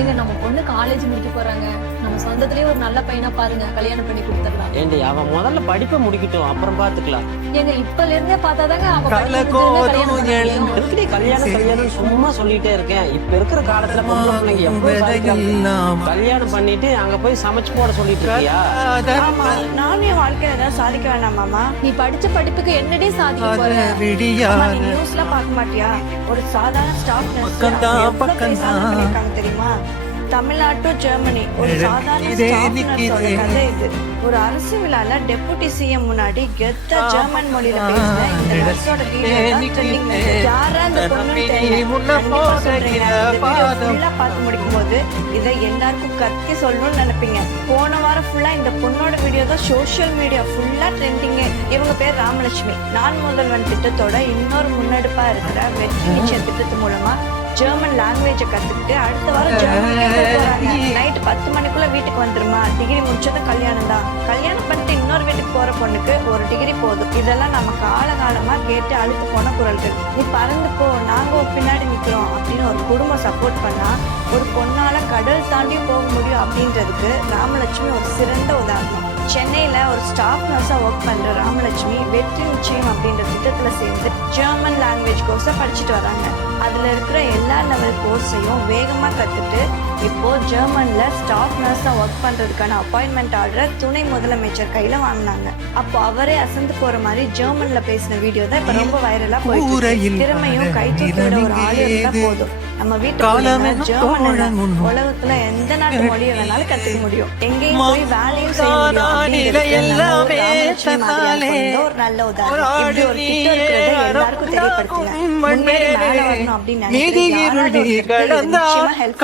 ஏங்க நம்ம பொண்ணு காலேஜ் முடிக்க போறாங்க. நம்ம சொந்தத்திலேயே ஒரு நல்ல பையனா பாருங்க, கல்யாணம் பண்ணி கொடுத்துடலாம். ஏண்டி அவன் முதல்ல படிப்பை முடிக்கட்டும், அப்புறம் பாத்துக்கலாம். ஏங்க இப்பல இருந்தே பார்த்தாதாங்க அவ கல்யாணம். எதுக்குடி கல்யாணம் சும்மா சொல்லிட்டே இருக்கேன். இப்ப இருக்கிற காலத்துல பொம்பளை பிள்ளைங்க எப்பவும் கல்யாணம் பண்ணிட்டு அங்க போய் சமைச்சு போட சொல்லிட்டு இருக்கியா? நானும் என் வாழ்க்கையில ஏதாவது சாதிக்க வேண்டாம் மாமா. நீ படிச்ச படிப்புக்கு என்னடி சாதிக்க போற? நீ நியூஸ்ல பார்க்க மாட்டியா? ஒரு சாதாரண ஸ்டாஃப் நர்ஸ் தெரியுமா? தமிழ்நாட்டு ஜெர்மனி ஒரு சாதாரண ஸ்டாஃப் நர்ஸோட கதை இது. ஒரு அரசு விழால டெபுட்டி சிஎம் முன்னாடி கெத்தா ஜெர்மன் மொழியில பேசின இந்த நர்ஸோட வீடியோ யாரா அந்த பொண்ணு ஃபுல்லா பார்த்து முடிக்கும் போது இதை எல்லாருக்கும் கத்தி சொல்லணும்னு நினைப்பீங்க. போன வாரம் ஃபுல்லா இந்த பொண்ணோட வீடியோ தான் சோசியல் மீடியா ஃபுல்லா ட்ரெண்டிங். இவங்க பேர் ராமலட்சுமி. நான் முதல்வன் திட்டத்தோட இன்னொரு முன்னெடுப்பா இருக்கிற வெற்றி நிச்சய திட்டத்து மூலமா ஜெர்மன் லாங்குவேஜை கத்துக்கிட்டு அடுத்த வாரம் ஜெர்மனி நைட் 10 மணிக்குள்ள வீட்டுக்கு வந்துருமா? டிகிரி முடிச்சதும் கல்யாணம் தான். கல்யாணம் பண்ணிட்டு இன்னொரு வீட்டுக்கு போற பொண்ணுக்கு ஒரு டிகிரி போதும். இதெல்லாம் நம்ம காலகாலமா கேட்டு அழுத்து போன குரல்கள். நீ பறந்து போ, நாங்க பின்னாடி நிக்கிறோம் அப்படின்னு ஒரு குடும்பம் சப்போர்ட் பண்ணா ஒரு பொண்ணால கடல் தாண்டி போக முடியும் அப்படின்றதுக்கு ராமலட்சுமி ஒரு சிறந்த உதாரணம். சென்னையில ஒரு ஸ்டாஃப் நர்ஸா ஒர்க் பண்ற ராமலட்சுமி வெற்றி நிச்சயம் அப்படின்ற திட்டத்துல சேர்ந்து ஜெர்மன் லாங்குவேஜ் கோர்ஸை படிச்சுட்டு வராங்க. அதுல இருக்கிற எல்லா லெவல் கோர்ஸையும் வேகமா கத்துட்டு இப்போ ஜெர்மன்ல ஸ்டாஃப் நர்ஸா ஒர்க் பண்றதுக்கான அப்பாயின்மெண்ட் ஆர்டர் துணை முதலமைச்சர் கையில வாங்கினாங்க. அப்போ அவரே அசந்து போற மாதிரி ஜெர்மன்ல பேசின வீடியோ தான் இப்ப ரொம்ப வைரலா போயிட்டு. திறமையும் கைத்தூக்கியோட ஒரு ஆள் இருந்தா போதும். நம்ம வீட்டுல ஜெர்மன் உலகத்துல எந்த நாட்டு மொழியை வேணாலும் கத்துக்க முடியும். எங்கேயும் போய் வேலையும் செய்ய முடியும். ஒரு நல்ல உதாரணம். இப்படி ஒரு திட்டம் இருக்கிறது எல்லாருக்கும் தெரியப்படுத்துங்க. முன்னேறி மேல வரணும் அப்படின்னு நினைக்கிறேன். ஹெல்ப்